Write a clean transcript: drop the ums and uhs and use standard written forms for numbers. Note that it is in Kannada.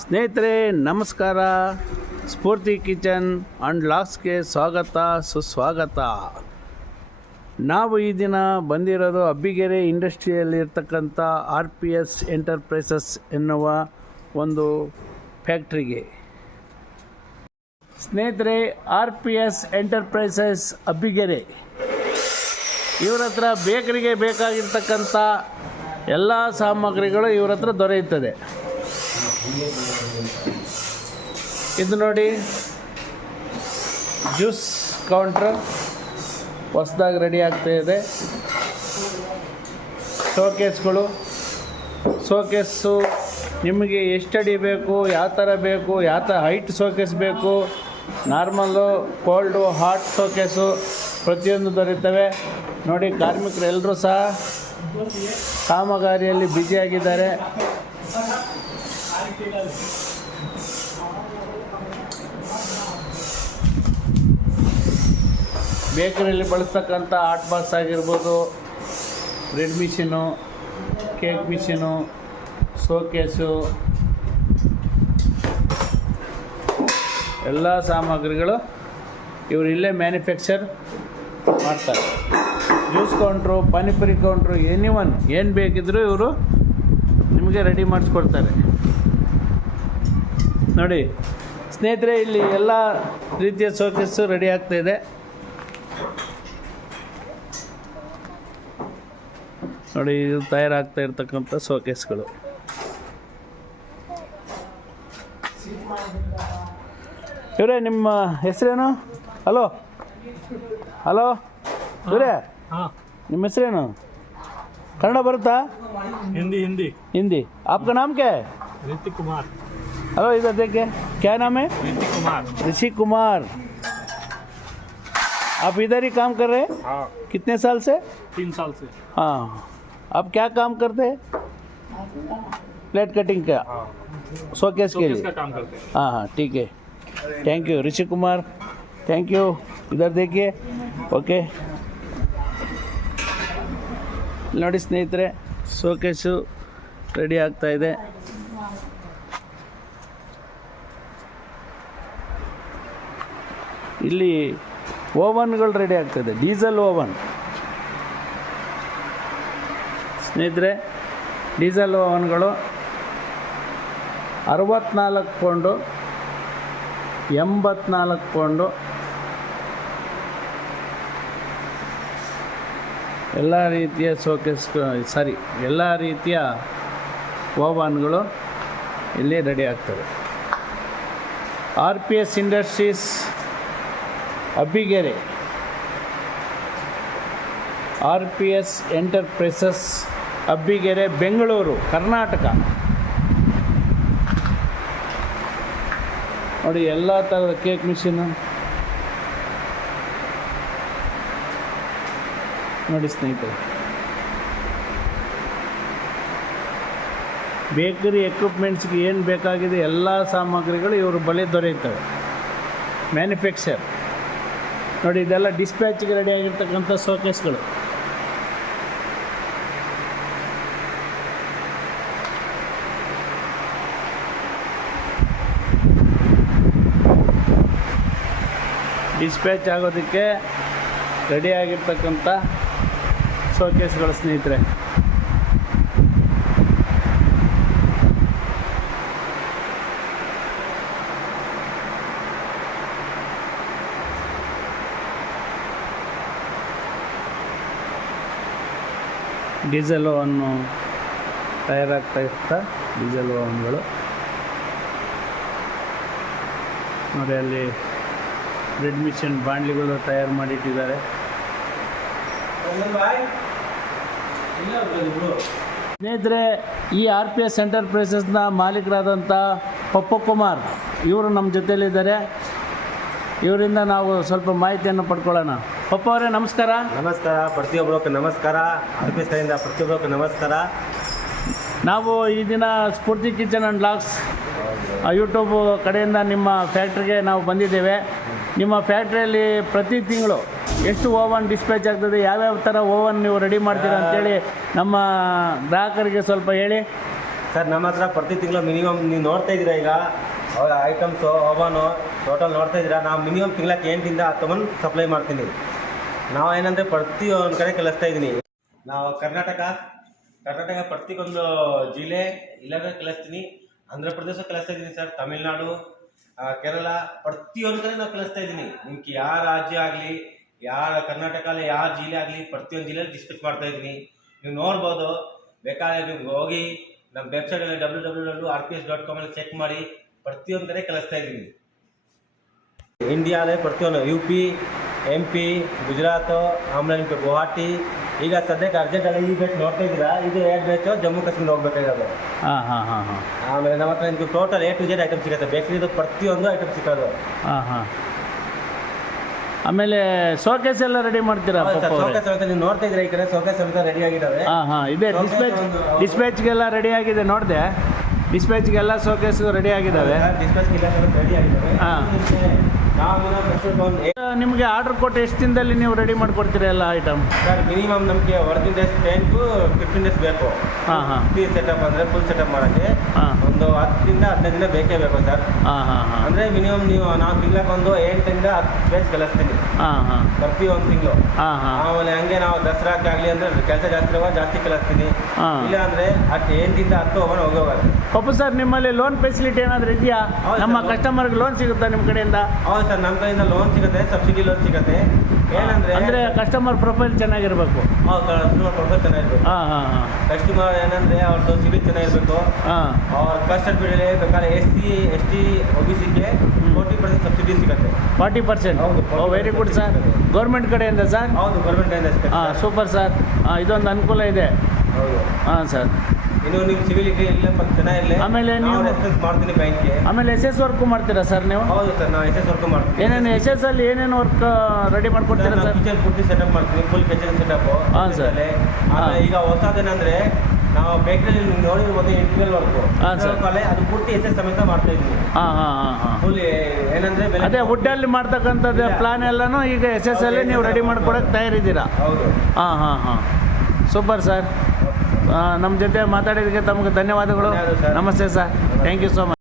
ಸ್ನೇಹಿತರೆ ನಮಸ್ಕಾರ. ಸ್ಫೂರ್ತಿ ಕಿಚನ್ ಆ್ಯಂಡ್ ಲಾಕ್ಸ್ಗೆ ಸ್ವಾಗತ ಸುಸ್ವಾಗತ. ನಾವು ಈ ದಿನ ಬಂದಿರೋದು ಅಬ್ಬಿಗೆರೆ ಇಂಡಸ್ಟ್ರಿಯಲ್ಲಿರ್ತಕ್ಕಂಥ RPS ಎಂಟರ್ಪ್ರೈಸಸ್ ಎನ್ನುವ ಒಂದು ಫ್ಯಾಕ್ಟ್ರಿಗೆ. ಸ್ನೇಹಿತರೆ, RPS ಎಂಟರ್ಪ್ರೈಸಸ್ ಅಬ್ಬಿಗೆರೆ ಇವರ ಹತ್ರ ಬೇಕರಿಗೆ ಬೇಕಾಗಿರ್ತಕ್ಕಂಥ ಎಲ್ಲ ಸಾಮಗ್ರಿಗಳು ಇವರ ಹತ್ರ ದೊರೆಯುತ್ತದೆ. ಇದು ನೋಡಿ, ಜ್ಯೂಸ್ ಕೌಂಟ್ರ್ ಹೊಸದಾಗಿ ರೆಡಿ ಆಗ್ತಾಯಿದೆ. ಶೋಕೇಸು ನಿಮಗೆ ಎಷ್ಟು ಅಡಿ ಬೇಕು, ಯಾವ ಥರ ಬೇಕು, ಯಾವ ಥರ ಹೈಟ್ ಶೋಕೇಸ್ ಬೇಕು, ನಾರ್ಮಲ್ಲು, ಕೋಲ್ಡು, ಹಾಟ್ ಶೋಕೇಸು ಪ್ರತಿಯೊಂದು ದೊರೆಯುತ್ತವೆ. ನೋಡಿ, ಕಾರ್ಮಿಕರು ಎಲ್ಲರೂ ಸಹ ಕಾಮಗಾರಿಯಲ್ಲಿ ಬ್ಯುಸಿಯಾಗಿದ್ದಾರೆ. ಬೇಕರಿಯಲ್ಲಿ ಬಳಸ್ತಕ್ಕಂಥ ಹಾಟ್ ಬಾಕ್ಸ್ ಆಗಿರ್ಬೋದು, bread machine, cake machine, showcase, ಎಲ್ಲ ಸಾಮಗ್ರಿಗಳು ಇವರು ಇಲ್ಲೇ ಮ್ಯಾನುಫ್ಯಾಕ್ಚರ್ ಮಾಡ್ತಾರೆ. ಜ್ಯೂಸ್ ಕೌಂಟ್ರು, ಪಾನಿಪುರಿ ಕೌಂಟ್ರು, ಏನು ಬೇಕಿದ್ರೂ ಇವರು ನಿಮಗೆ ರೆಡಿ ಮಾಡಿಸ್ಕೊಡ್ತಾರೆ. ನೋಡಿ ಸ್ನೇಹಿತರೆ, ಇಲ್ಲಿ ಎಲ್ಲ ರೀತಿಯ ಶೋಕೇಸು ರೆಡಿ ಆಗ್ತಾಯಿದೆ. ನೋಡಿ, ಇದು ತಯಾರಾಗ್ತಾ ಇರ್ತಕ್ಕಂಥ ಶೋಕೇಸ್ಗಳು. ಇವರೇ, ನಿಮ್ಮ ಹೆಸರೇನು? ಹಲೋ ಇವರೇ, ನಿಮ್ಮ ಹೆಸರೇನು? ಕನ್ನಡ ಬರುತ್ತಾ? हिंदी. आपका नाम क्या है? ऋतिक कुमार. हेलो, इधर देखिए, क्या नाम है? ऋषि कुमार. आप इधर ही काम कर रहे हैं? हाँ, कितने साल से? 3 साल से. हाँ. आप क्या काम करते हैं? प्लेट कटिंग का, शोकेस के लिए. का काम करते हैं. हाँ, ठीक है. Thank you Rishi Kumar, thank you. इधर देखिए. ओके, ನೋಡಿ ಸ್ನೇಹಿತರೆ, ಶೋಕೇಸು ರೆಡಿ ಆಗ್ತಾ ಇದೆ. ಇಲ್ಲಿ ಓವನ್ಗಳು ರೆಡಿ ಆಗ್ತಾಯಿದೆ, ಡೀಸೆಲ್ ಓವನ್. ಸ್ನೇಹಿತರೆ, ಡೀಸೆಲ್ ಓವನ್ಗಳು 64 ಪೌಂಡು, 84 ಪೌಂಡು, ಎಲ್ಲ ರೀತಿಯ ಎಲ್ಲ ರೀತಿಯ ಓವನ್ಗಳು ಇಲ್ಲಿ ರೆಡಿ ಆಗ್ತವೆ. RPS industries Abbigere, RPS enterprises Abbigere, Bengaluru, Karnataka. ನೋಡಿ, ಎಲ್ಲ ಥರದ ಕೇಕ್ ಮಿಷಿನು ನೋಡಿ ಸ್ನೇಹಿತರೆ. ಬೇಕರಿ ಎಕ್ವಿಪ್ಮೆಂಟ್ಸ್ಗೆ ಏನು ಬೇಕಾಗಿದೆ ಎಲ್ಲ ಸಾಮಗ್ರಿಗಳು ಇವರು ಬಳಿ ದೊರೆಯುತ್ತವೆ. ಮ್ಯಾನುಫ್ಯಾಕ್ಚರ್ ನೋಡಿ, ಇದೆಲ್ಲ ಡಿಸ್ಪ್ಯಾಚ್ಗೆ ರೆಡಿ ಆಗಿರ್ತಕ್ಕಂಥ ಶೋಕೇಸ್ಗಳು. ಡಿಸ್ಪ್ಯಾಚ್ ಆಗೋದಕ್ಕೆ ರೆಡಿ ಆಗಿರ್ತಕ್ಕಂಥ ಶೋಕೇಸ್ಗಳು ಸ್ನೇಹಿತರೆ. ಡೀಸೆಲ್ ಓವನ್ನು ತಯಾರಾಗ್ತಾ ಇರ್ತಾ ಡೀಸೆಲ್ ಓವನ್ಗಳು ನೋಡಿ, ಅಲ್ಲಿ ಬ್ರೆಡ್ ಮಿಷನ್ ಬಾಣಲಿಗಳು ತಯಾರು ಮಾಡಿಟ್ಟಿದ್ದಾರೆ. ಸ್ನೇಹಿತರೆ, ಈ RPS ಎಂಟರ್ಪ್ರೈಸಸ್ನ ಮಾಲೀಕರಾದಂಥ ಪಪ್ಪು ಕುಮಾರ್ ಇವರು ನಮ್ಮ ಜೊತೆಯಲ್ಲಿದ್ದಾರೆ. ಇವರಿಂದ ನಾವು ಸ್ವಲ್ಪ ಮಾಹಿತಿಯನ್ನು ಪಡ್ಕೊಳ್ಳೋಣ. ಪಪ್ಪ ಅವರೇ, ನಮಸ್ಕಾರ. ನಮಸ್ಕಾರ. ಪ್ರತಿಯೊಬ್ಬರಕ್ಕೆ ನಮಸ್ಕಾರ. RPS ಕಡೆಯಿಂದ ಪ್ರತಿಯೊಬ್ಬರಕ್ಕೆ ನಮಸ್ಕಾರ. ನಾವು ಈ ದಿನ ಸ್ಫೂರ್ತಿ ಕಿಚನ್ ಆ್ಯಂಡ್ ಲಾಕ್ಸ್ ಯೂಟ್ಯೂಬ್ ಕಡೆಯಿಂದ ನಿಮ್ಮ ಫ್ಯಾಕ್ಟ್ರಿಗೆ ನಾವು ಬಂದಿದ್ದೇವೆ. ನಿಮ್ಮ ಫ್ಯಾಕ್ಟ್ರಿಯಲ್ಲಿ ಪ್ರತಿ ತಿಂಗಳು ಎಷ್ಟು ಓವನ್ ಡಿಸ್ಪ್ಯಾಚ್ ಆಗ್ತದೆ, ಯಾವ್ಯಾವ ಥರ ಓವನ್ ನೀವು ರೆಡಿ ಮಾಡ್ತೀರಾ ಅಂತೇಳಿ ನಮ್ಮ ಗ್ರಾಹಕರಿಗೆ ಸ್ವಲ್ಪ ಹೇಳಿ. ಸರ್ ನಮ್ಮ ಹತ್ರ ಪ್ರತಿ ತಿಂಗಳು ಮಿನಿಮಮ್ ನೀವು ನೋಡ್ತಾ ಇದ್ದೀರಾ ಈಗ ಅವಾಗ ಐಟಮ್ಸು ಓವನು ಟೋಟಲ್ ನೋಡ್ತಾ ಇದ್ದೀರಾ. ನಾವು ಮಿನಿಮಮ್ ತಿಂಗ್ಳಕ್ಕೆ 8ರಿಂದ 10 ಮಂದಿ ಸಪ್ಲೈ ಮಾಡ್ತೀನಿ. ನಾವು ಏನಂದರೆ ಪ್ರತಿಯೊಂದು ಕಡೆ ಕಲಿಸ್ತಾ ಇದ್ದೀನಿ. ನಾವು ಕರ್ನಾಟಕ ಪ್ರತಿಯೊಂದು ಜಿಲ್ಲೆ ಇಲ್ಲಾಂದರೆ ಕಲಿಸ್ತೀನಿ. ಆಂಧ್ರ ಪ್ರದೇಶ ಕಲಿಸ್ತಾ ಇದ್ದೀನಿ ಸರ್, ತಮಿಳ್ನಾಡು, ಕೇರಳ ಪ್ರತಿಯೊಂದು ಕಡೆ ನಾವು ಕಲಿಸ್ತಾ ಇದ್ದೀನಿ. ನಿಮ್ಗೆ ಯಾವ ರಾಜ್ಯ ಆಗಲಿ, ಯಾವ ಕರ್ನಾಟಕದಲ್ಲಿ ಯಾವ ಜಿಲ್ಲೆ ಆಗಲಿ ಪ್ರತಿಯೊಂದು ಜಿಲ್ಲೆಯಲ್ಲಿ ಡಿಸ್ಪ್ಯಾಚ್ ಮಾಡ್ತಾ ಇದ್ದೀನಿ. ನೀವು ನೋಡ್ಬೋದು, ಬೇಕಾದ್ರೆ ನೀವು ಹೋಗಿ ನಮ್ಮ ವೆಬ್ಸೈಟಲ್ಲಿ www.rps.com ಚೆಕ್ ಮಾಡಿ ಪ್ರತಿಯೊಂದು ಕಡೆ ಕಲಿಸ್ತಾ ಇದ್ದೀನಿ. ಇಂಡಿಯಾದಲ್ಲಿ ಪ್ರತಿಯೊಂದು UP, MP, ಗುಜರಾತು, ಆಮೇಲೆ ಗುವಾಹಟಿ. ಈಗ ಸದ್ಯಕ್ಕೆ ಅರ್ಜೆಂಟಲ್ಲಿ ಈ ಬ್ಯಾಚ್ ನೋಡ್ತಾ ಇದ್ದೀರಾ, ಇದು 2 ಬ್ಯಾಚು ಜಮ್ಮು ಕಾಶ್ಮೀರ ಹೋಗ್ಬೇಕಾಗೋದು. ಆಮೇಲೆ ನಮ್ಮ ಹತ್ರ ನಿಮ್ಗೆ total A to Z item ಸಿಗುತ್ತೆ. ಬೇಕರಿದು ಪ್ರತಿಯೊಂದು ಐಟಮ್ ಸಿಗೋದು. ಆಮೇಲೆ ಶೋಕೇಸ್ ಎಲ್ಲ ರೆಡಿ ಮಾಡ್ತೀರಾ? ಶೋಕೇಸ್ ಅಂತ ನೀವು ನೋಡ್ತಾ ಇದ್ದೀರಾ, ಈ ಕಡೆ ಶೋಕೇಸ್ ಅಂತ ರೆಡಿ ಆಗಿದ್ದಾವೆ. ಇದೆ ಡಿಸ್ಪ್ಯಾಚ್ಗೆಲ್ಲ ರೆಡಿ ಆಗಿದೆ, ನೋಡಿದೆ. ಡಿಸ್ಪ್ಯಾಚ್ಗೆಲ್ಲ ಶೋಕೇಸ್ ರೆಡಿ ಆಗಿದ್ದಾವೆ. ನಿಮಗೆ ಆರ್ಡರ್ ಕೊಟ್ಟು ಎಷ್ಟು ದಿನದಲ್ಲಿ ನೀವು ರೆಡಿ ಮಾಡಿಕೊಡ್ತೀರಾ ಎಲ್ಲ ಐಟಮ್? ಸರ್ ಮಿನಿಮಮ್ ನಮಗೆ ವರ್ಕಿಂಗ್ ಡೇಸ್ 10 to 15 ಡೇಸ್ ಬೇಕು. ಸೆಟಪ್ ಅಂದರೆ ಫುಲ್ ಸೆಟಪ್ ಮಾಡೋಕ್ಕೆ ಒಂದು 10ರಿಂದ 15 ದಿನ ಬೇಕೇ ಬೇಕು ಸರ್. ಅಂದರೆ ಮಿನಿಮಮ್ ನಾವು ತಿಂಗ್ಳಕ್ಕೆ ಒಂದು 8ರಿಂದ 10 ಬ್ಯಾಚ್ ಕಲಿಸ್ತೀನಿ ಪ್ರತಿ ಒಂದು ತಿಂಗಳು. ಆಮೇಲೆ ಹಂಗೆ ನಾವು ದಸರಾಕ್ಕೆ ಆಗಲಿ ಅಂದರೆ ಕೆಲಸ ಜಾಸ್ತಿ ಕಲಿಸ್ತೀನಿ. ಇಲ್ಲ ಅಂದರೆ 8ರಿಂದ 10 ಓವರ್ ಹೋಗೋವಾಗ. ಪಪ್ಪು ಸರ್, ನಿಮ್ಮಲ್ಲಿ ಲೋನ್ ಫೆಸಿಲಿಟಿ ಏನಾದರೂ ಇದೆಯಾ? ನಮ್ಮ ಕಸ್ಟಮರ್ಗೆ ಲೋನ್ ಸಿಗುತ್ತಾ ನಿಮ್ಮ ಕಡೆಯಿಂದ? ಹೌದು ಸರ್, ನಮ್ಮ ಕಡೆಯಿಂದ ಲೋನ್ ಸಿಗುತ್ತೆ, ಸಬ್ಸಿಡಿ ಲೋನ್ ಸಿಗುತ್ತೆ. ಅಂದರೆ ಕಸ್ಟಮರ್ ಪ್ರೊಫೈಲ್ ಚೆನ್ನಾಗಿರಬೇಕು. ಕಸ್ಟಮರ್ ಪ್ರೊಫೈಲ್ ಚೆನ್ನಾಗಿರ್ಬೇಕು. ಕಸ್ಟಮರ್ ಏನಂದರೆ ಅವ್ರದ್ದು ಸಿಬಿಲ್ ಚೆನ್ನಾಗಿರ್ಬೇಕು. ಅವ್ರ ಕಾಸ್ಟ್ ಸರ್ಟಿಫಿಕೇಟ್ ಬೇಕಾದ್ರೆ SC, ST, OBCಗೆ 40% ಸಬ್ಸಿಡಿ ಸಿಗುತ್ತೆ. 40%? ಹೌದು. Very good sir. ಗೌರ್ಮೆಂಟ್ ಕಡೆಯಿಂದ ಸರ್? ಹೌದು, ಗೌರ್ಮೆಂಟ್ ಕಡೆಯಿಂದ ಸಿಗುತ್ತೆ. ಸೂಪರ್ ಸರ್, ಇದೊಂದು ಅನುಕೂಲ ಇದೆ. ಹೌದು. ಸರ್, ಇನ್ನು ನಿಮ್ಮ ಸಿವಿಲ್ ಇಲ್ಲ ಚೆನ್ನಾಗಿರಲಿ, ಆಮೇಲೆ ನೀವು ರೆಸ್ಪಾನ್ಸ್ ಮಾಡ್ತೀನಿ ಬ್ಯಾಂಕ್ಗೆ. ಆಮೇಲೆ SS ವರ್ಕು ಮಾಡ್ತೀರಾ ಸರ್ ನೀವು? ಹೌದು ಸರ್, ನಾವು SS ವರ್ಕು ಮಾಡ್ತೀವಿ. ಏನೇನು SS ಅಲ್ಲಿ ಏನೇನು ವರ್ಕ್ ರೆಡಿ ಮಾಡ್ಕೊಡ್ತೀರಾ ಸರ್? ಕಿಚನ್ ಪೂರ್ತಿ ಸೆಟಪ್ ಮಾಡ್ತೀನಿ, ಫುಲ್ ಕಿಚನ್ ಸೆಟಪ್. ಸರ್. ಆಮೇಲೆ ಈಗ ಹೊಸದೇನಂದ್ರೆ ನಾವು ಬೇಕರಿಯಲ್ಲಿ ನೋಡಿರ್ಬೋದು ಇಂಟೀರಿಯರ್ ವರ್ಕು. ಅದು ಪೂರ್ತಿ SS ಸಮೇತ ಮಾಡ್ತಾ ಇದ್ದೀವಿ. ಫುಲ್ ಏನಂದ್ರೆ ಅದೇ ವುಡ್ಡಲ್ಲಿ ಮಾಡ್ತಕ್ಕಂಥದ್ದು ಪ್ಲಾನ್ ಎಲ್ಲನೂ ಈಗ SS ಅಲ್ಲಿ ನೀವು ರೆಡಿ ಮಾಡ್ಕೊಡಕ್ಕೆ ತಯಾರಿದ್ದೀರಾ? ಹೌದು. Super sir. ನಮ್ಮ ಜೊತೆ ಮಾತಾಡಿದ್ದಕ್ಕೆ ತಮಗೆ ಧನ್ಯವಾದಗಳು. ನಮಸ್ತೆ sir, thank you so much.